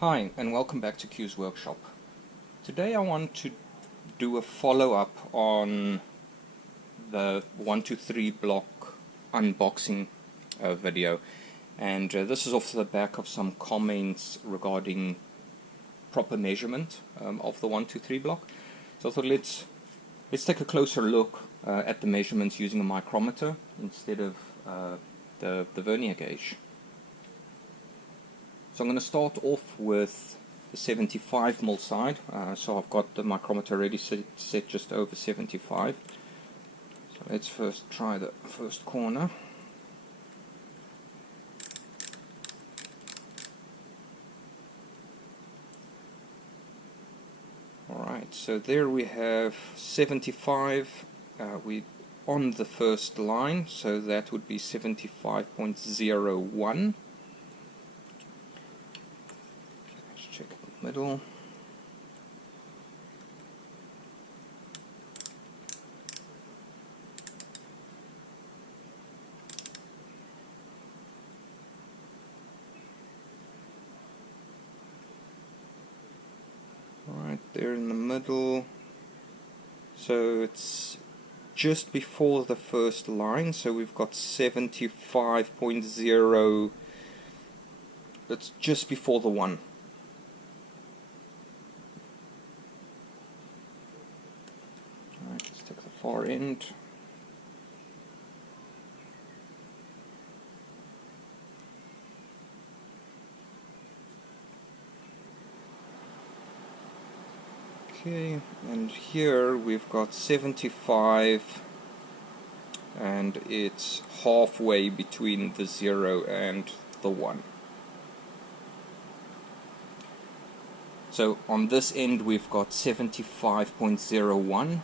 Hi, and welcome back to Q's Workshop. Today I want to do a follow-up on the 123 block unboxing video, and this is off the back of some comments regarding proper measurement of the 123 block. So I thought let's take a closer look at the measurements using a micrometer instead of the vernier gauge. So I'm going to start off with the 75 mil side. So I've got the micrometer already set just over 75. So let's first try the first corner. Alright, so there we have 75. We on the first line, so that would be 75.01. Check the middle. Right there in the middle. So it's just before the first line, so we've got 75.0. That's just before the 1. Alright, let's take the far end. Okay, and here we've got 75, and it's halfway between the 0 and the 1. So on this end we've got 75.01.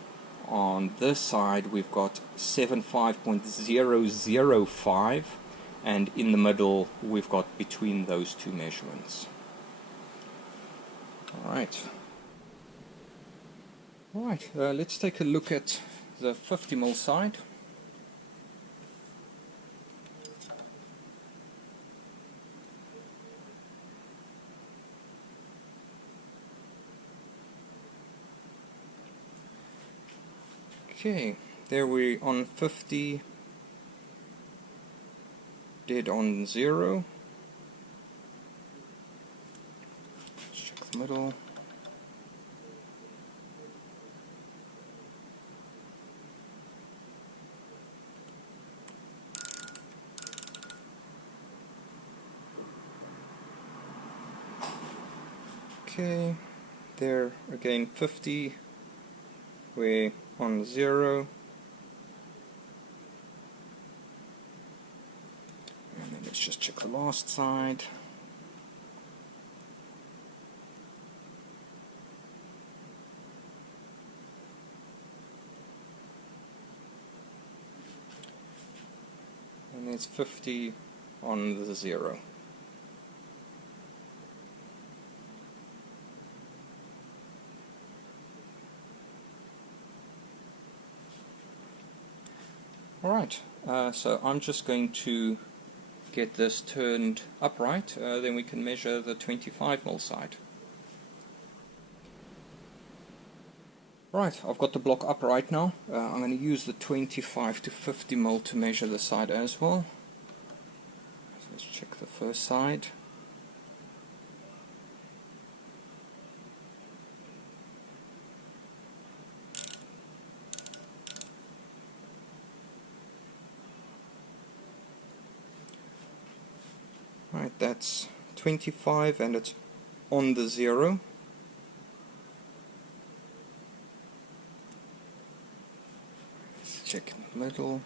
On this side we've got 75.005, and in the middle we've got between those two measurements. Alright, let's take a look at the 50 mil side. Okay, there we on 50, dead on 0. Let's check the middle. Okay, there again 50, we're on 0, and then let's just check the last side. And there's 50 on the 0. Alright, so I'm just going to get this turned upright, then we can measure the 25 mil side. Right, I've got the block upright now. I'm going to use the 25 to 50 mil to measure the side as well. So let's check the first side. Right, that's 25 and it's on the 0. Let's check in the middle.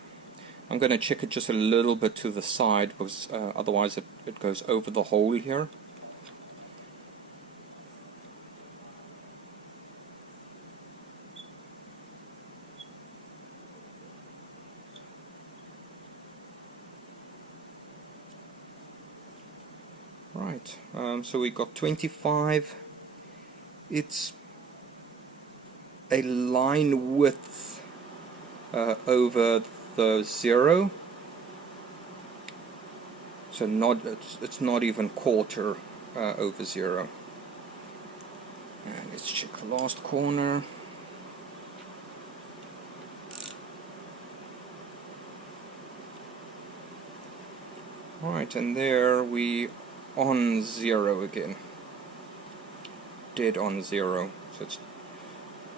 I'm going to check it just a little bit to the side because otherwise it goes over the hole here. Right, so we got 25. It's a line width over the 0. So it's not even quarter over 0. And let's check the last corner. Alright, and there we on 0 again. Dead on 0, so it's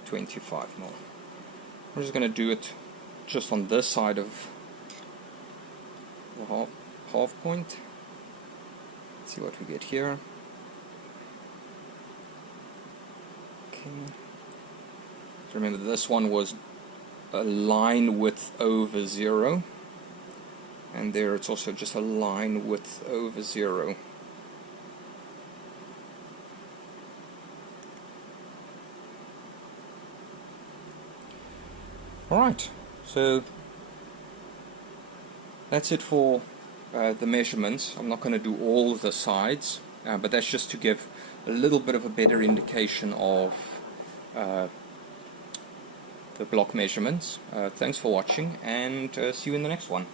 25 mil. We're just going to do it just on this side of the half point. Let's see what we get here. Okay. So remember, this one was a line width over 0. And there it's also just a line width over 0. Alright, so that's it for the measurements. I'm not going to do all the sides, but that's just to give a little bit of a better indication of the block measurements. Thanks for watching, and see you in the next one.